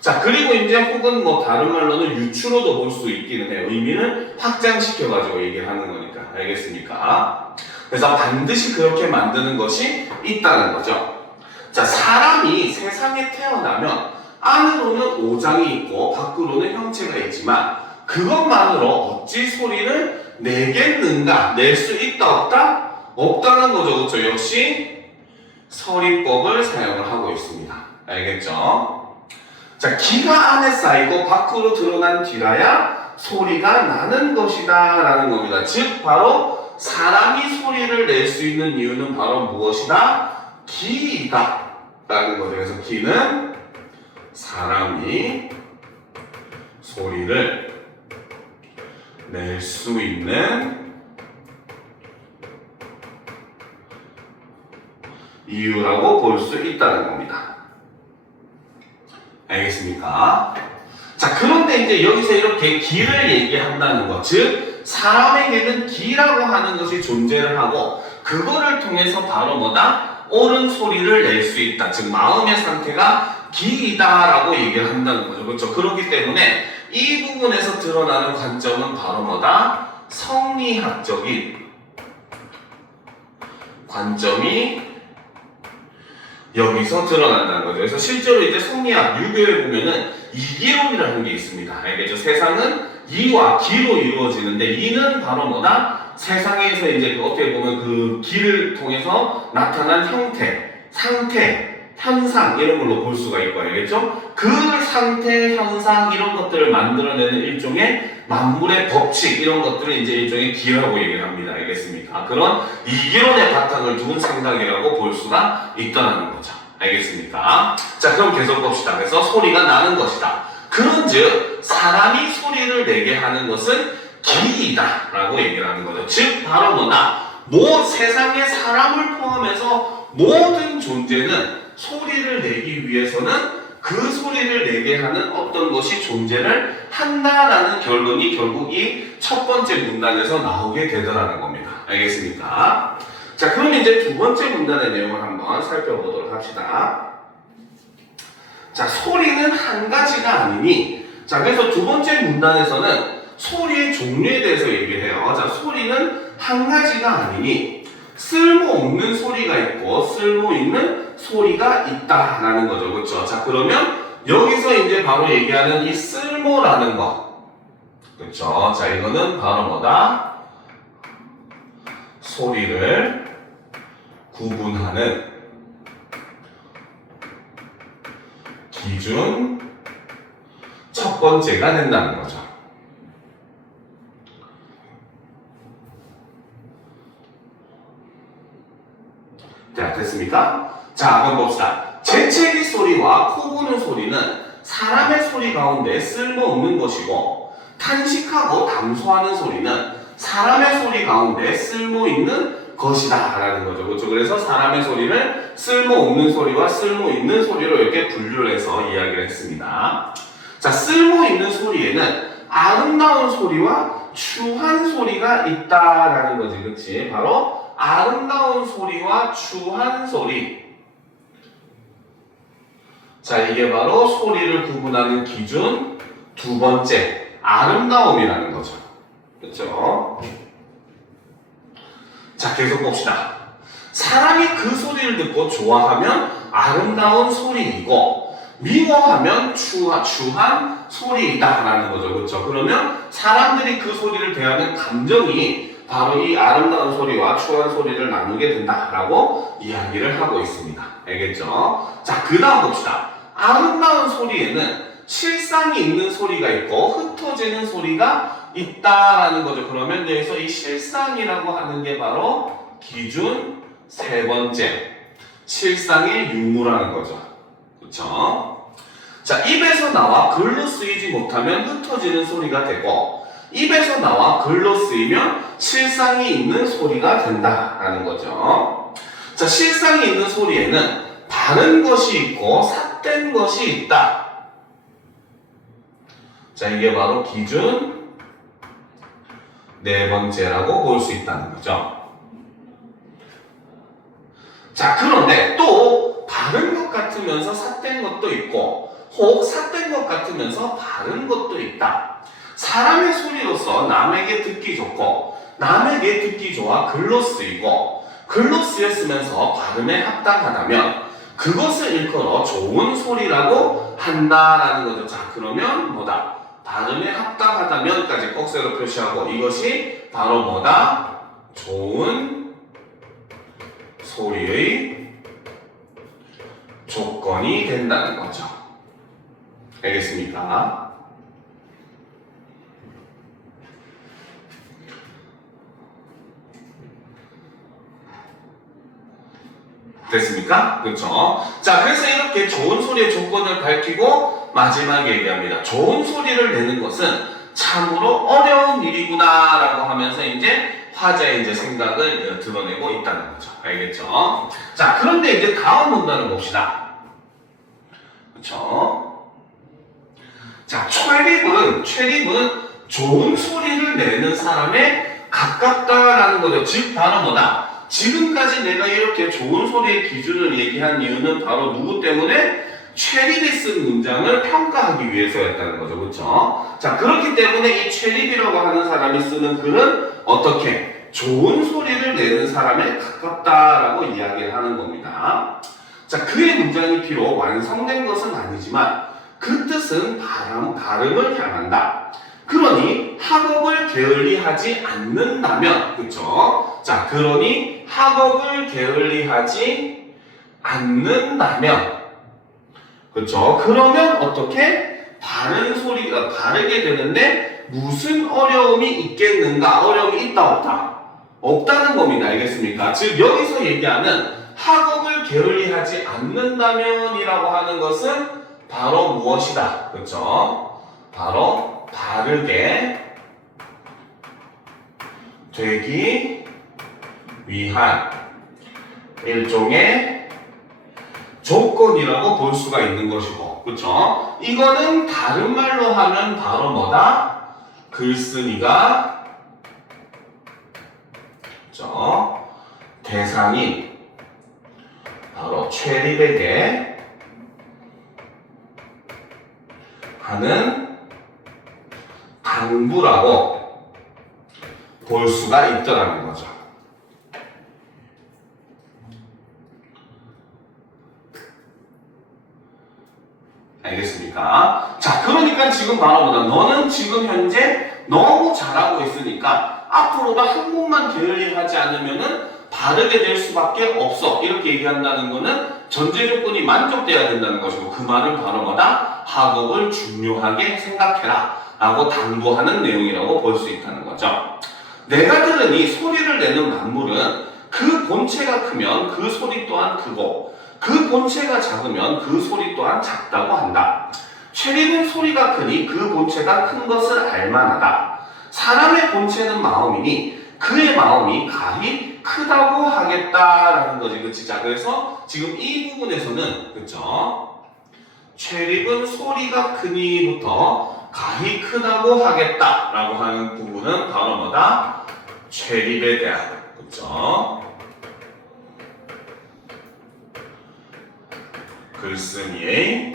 자, 그리고 이제 혹은 뭐 다른 말로는 유추로도 볼 수 있기는 해요. 의미를 확장시켜가지고 얘기를 하는 거니까. 알겠습니까? 그래서 반드시 그렇게 만드는 것이 있다는 거죠. 자, 사람이 세상에 태어나면 안으로는 오장이 있고 밖으로는 형체가 있지만 그것만으로 어찌 소리를 내겠는가? 낼 수 있다 없다? 없다는 거죠. 그렇죠? 역시 서리법을 사용을 하고 있습니다. 알겠죠? 자, 기가 안에 쌓이고 밖으로 드러난 뒤라야 소리가 나는 것이다 라는 겁니다. 즉 바로 사람이 소리를 낼 수 있는 이유는 바로 무엇이다? 기이다 라는 거죠. 그래서 기는 사람이 소리를 낼 수 있는 이유라고 볼 수 있다는 겁니다. 알겠습니까? 자, 그런데 이제 여기서 이렇게 기를 얘기한다는 것, 즉 사람에게는 기라고 하는 것이 존재를 하고 그거를 통해서 바로 뭐다? 옳은 소리를 낼 수 있다. 즉 마음의 상태가 기이다라고 얘기를 한다는 거죠. 그렇죠? 그렇기 때문에 이 부분에서 드러나는 관점은 바로 뭐다? 성리학적인 관점이 여기서 드러난다는 거죠. 그래서 실제로 이제 성리학, 유교에 보면은 이기론이라는 게 있습니다. 알겠죠? 세상은 이와 기로 이루어지는데 이는 바로 뭐다? 세상에서 이제 어떻게 보면 그 기를 통해서 나타난 형태, 상태, 현상 이런 걸로 볼 수가 있고 알겠죠? 그 상태, 현상 이런 것들을 만들어내는 일종의 만물의 법칙 이런 것들을 이제 일종의 기라고 얘기를 합니다. 알겠습니까? 그런 이기론의 바탕을 둔 생각이라고 볼 수가 있다는 거죠. 알겠습니까? 자, 그럼 계속 봅시다. 그래서 소리가 나는 것이다. 그런즉 사람이 소리를 내게 하는 것은 기이다 라고 얘기를 하는 거죠. 즉 바로 뭐다? 세상에 사람을 포함해서 모든 존재는 소리를 내기 위해서는 그 소리를 내게 하는 어떤 것이 존재를 한다라는 결론이 결국 이 첫 번째 문단에서 나오게 되더라는 겁니다. 알겠습니까? 자, 그럼 이제 두 번째 문단의 내용을 한번 살펴보도록 합시다. 자, 소리는 한 가지가 아니니, 자, 그래서 두 번째 문단에서는 소리의 종류에 대해서 얘기를 해요. 자, 소리는 한 가지가 아니니 쓸모없는 소리가 있고 쓸모있는 소리가 있다라는 거죠. 그렇죠? 자, 그러면 여기서 이제 바로 얘기하는 이 쓸모라는 거, 그렇죠? 자, 이거는 바로 뭐다? 소리를 구분하는 기준 첫 번째가 된다는 거죠. 자, 됐습니까? 자, 한번 봅시다. 재채기 소리와 코 고는 소리는 사람의 소리 가운데 쓸모없는 것이고 탄식하고 담소하는 소리는 사람의 소리 가운데 쓸모있는 것이다 라는 거죠. 그렇죠? 그래서 사람의 소리를 쓸모없는 소리와 쓸모있는 소리로 이렇게 분류를 해서 이야기를 했습니다. 자, 쓸모있는 소리에는 아름다운 소리와 추한 소리가 있다라는 거지. 그렇지? 바로 아름다운 소리와 추한 소리. 자, 이게 바로 소리를 구분하는 기준 두 번째, 아름다움이라는 거죠. 그렇죠? 자, 계속 봅시다. 사람이 그 소리를 듣고 좋아하면 아름다운 소리이고 미워하면 추한 소리이다라는 거죠. 그렇죠? 그러면 사람들이 그 소리를 대하는 감정이 바로 이 아름다운 소리와 추한 소리를 나누게 된다라고 이야기를 하고 있습니다. 알겠죠? 자, 그 다음 봅시다. 아름다운 소리에는 실상이 있는 소리가 있고 흩어지는 소리가 있다라는 거죠. 그러면 여기서 이 실상이라고 하는 게 바로 기준 세 번째, 실상의 유무라는 거죠. 그렇죠? 자, 입에서 나와 글로 쓰이지 못하면 흩어지는 소리가 되고 입에서 나와 글로 쓰이면 실상이 있는 소리가 된다라는 거죠. 자, 실상이 있는 소리에는 바른 것이 있고 삿된 것이 있다. 자, 이게 바로 기준 네 번째라고 볼 수 있다는 거죠. 자, 그런데 또 바른 것 같으면서 삿된 것도 있고 혹 삿된 것 같으면서 바른 것도 있다. 사람의 소리로서 남에게 듣기 좋고 남에게 듣기 좋아 글로 쓰이고 글로 쓰였으면서 발음에 합당하다면 그것을 일컬어 좋은 소리라고 한다라는 거죠. 자, 그러면 뭐다? 발음에 합당하다면까지 꼭세로 표시하고 이것이 바로 뭐다? 좋은 소리의 조건이 된다는 거죠. 알겠습니까? 됐습니까? 그렇죠? 자, 그래서 이렇게 좋은 소리의 조건을 밝히고 마지막에 얘기합니다. 좋은 소리를 내는 것은 참으로 어려운 일이구나 라고 하면서 이제 화자의 이제 생각을 드러내고 있다는 거죠. 알겠죠? 자, 그런데 이제 다음 문단을 봅시다. 그렇죠? 자, 최립은 좋은 소리를 내는 사람에 가깝다라는 거죠. 즉, 바로 뭐다? 지금까지 내가 이렇게 좋은 소리의 기준을 얘기한 이유는 바로 누구 때문에? 최립이 쓴 문장을 평가하기 위해서였다는 거죠. 그렇죠? 자, 그렇기 때문에 이 최립이라고 하는 사람이 쓰는 글은 어떻게? 좋은 소리를 내는 사람에 가깝다라고 이야기를 하는 겁니다. 자, 그의 문장이 비록 완성된 것은 아니지만 그 뜻은 발음을 향한다. 그러니 학업을 게을리하지 않는다면, 그쵸? 자, 그러니 학업을 게을리하지 않는다면, 그쵸? 그러면 어떻게? 바른 소리가 바르게 되는데 무슨 어려움이 있겠는가? 어려움이 있다 없다? 없다는 겁니다. 알겠습니까? 즉 여기서 얘기하는 학업을 게을리하지 않는다면이라고 하는 것은 바로 무엇이다? 그쵸? 바로 바르게 되기 위한 일종의 조건이라고 볼 수가 있는 것이고, 그렇죠? 이거는 다른 말로 하면 바로 뭐다? 글쓴이가 그렇죠? 대상인 바로 최립에게 하는 당부라고 볼 수가 있더라는 거죠. 알겠습니까? 자, 그러니까 지금 바로 뭐다? 너는 지금 현재 너무 잘하고 있으니까 앞으로도 한국만 게을리하지 않으면은 바르게 될 수밖에 없어. 이렇게 얘기한다는 거는 전제 조건이 만족돼야 된다는 것이고, 그 말은 바로 뭐다? 학업을 중요하게 생각해라 라고 당부하는 내용이라고 볼 수 있다는 거죠. 내가 들으니 소리를 내는 만물은 그 본체가 크면 그 소리 또한 크고 그 본체가 작으면 그 소리 또한 작다고 한다. 최립은 소리가 크니 그 본체가 큰 것을 알만하다. 사람의 본체는 마음이니 그의 마음이 가히 크다고 하겠다라는 거지. 그치? 자, 그래서 지금 이 부분에서는 그쵸? 최립은 소리가 크니부터 가히 크다고 하겠다라고 하는 부분은 바로 뭐다? 최립에 대한 그쵸? 글쓴이의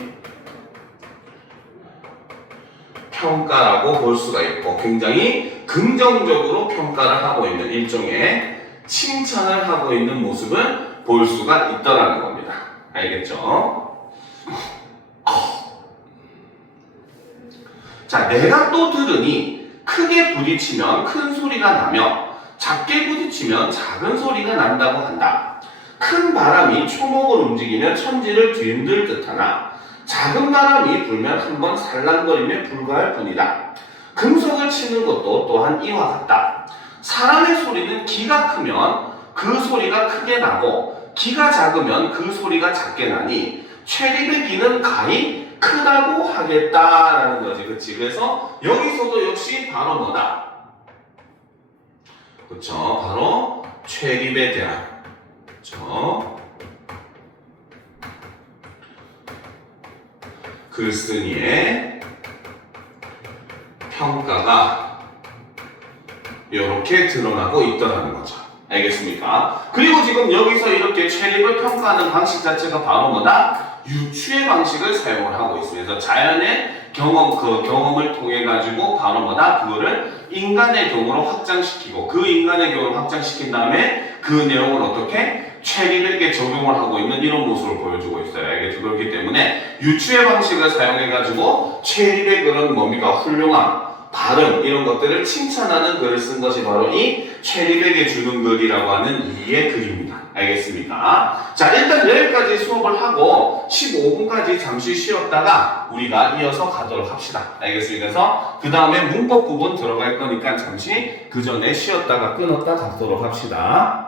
평가라고 볼 수가 있고 굉장히 긍정적으로 평가를 하고 있는 일종의 칭찬을 하고 있는 모습을 볼 수가 있더라는 겁니다. 알겠죠? 자, 내가 또 들으니 크게 부딪히면 큰 소리가 나며 작게 부딪히면 작은 소리가 난다고 한다. 큰 바람이 초목을 움직이면 천지를 뒤흔들 듯하나 작은 바람이 불면 한번 살랑거리며 불과할 뿐이다. 금속을 치는 것도 또한 이와 같다. 사람의 소리는 기가 크면 그 소리가 크게 나고 기가 작으면 그 소리가 작게 나니 체립의 기는 가히 크다고 하겠다라는 거지. 그치? 그래서 여기서도 역시 바로 뭐다? 그쵸? 바로 체립에 대한, 그쵸? 글쓴이의 평가가 이렇게 드러나고 있더라는 거죠. 알겠습니까? 그리고 지금 여기서 이렇게 체립을 평가하는 방식 자체가 바로 뭐다? 유추의 방식을 사용을 하고 있습니다. 그래서 자연의 경험을 통해 가지고 바로 뭐다? 그거를 인간의 경우로 확장시키고 그 인간의 경우로 확장시킨 다음에 그 내용을 어떻게? 체립에게 적용을 하고 있는 이런 모습을 보여주고 있어요. 알겠죠? 그렇기 때문에 유추의 방식을 사용해 가지고 체립의 그런 뭡니까? 훌륭함, 발음 이런 것들을 칭찬하는 글을 쓴 것이 바로 이 체립에게 주는 글이라고 하는 이의 글입니다. 알겠습니까? 자, 일단 여기까지 수업을 하고 15분까지 잠시 쉬었다가 우리가 이어서 가도록 합시다. 알겠습니까? 그래서 그 다음에 문법 부분 들어갈 거니까 잠시 그 전에 쉬었다가 끊었다 가도록 합시다.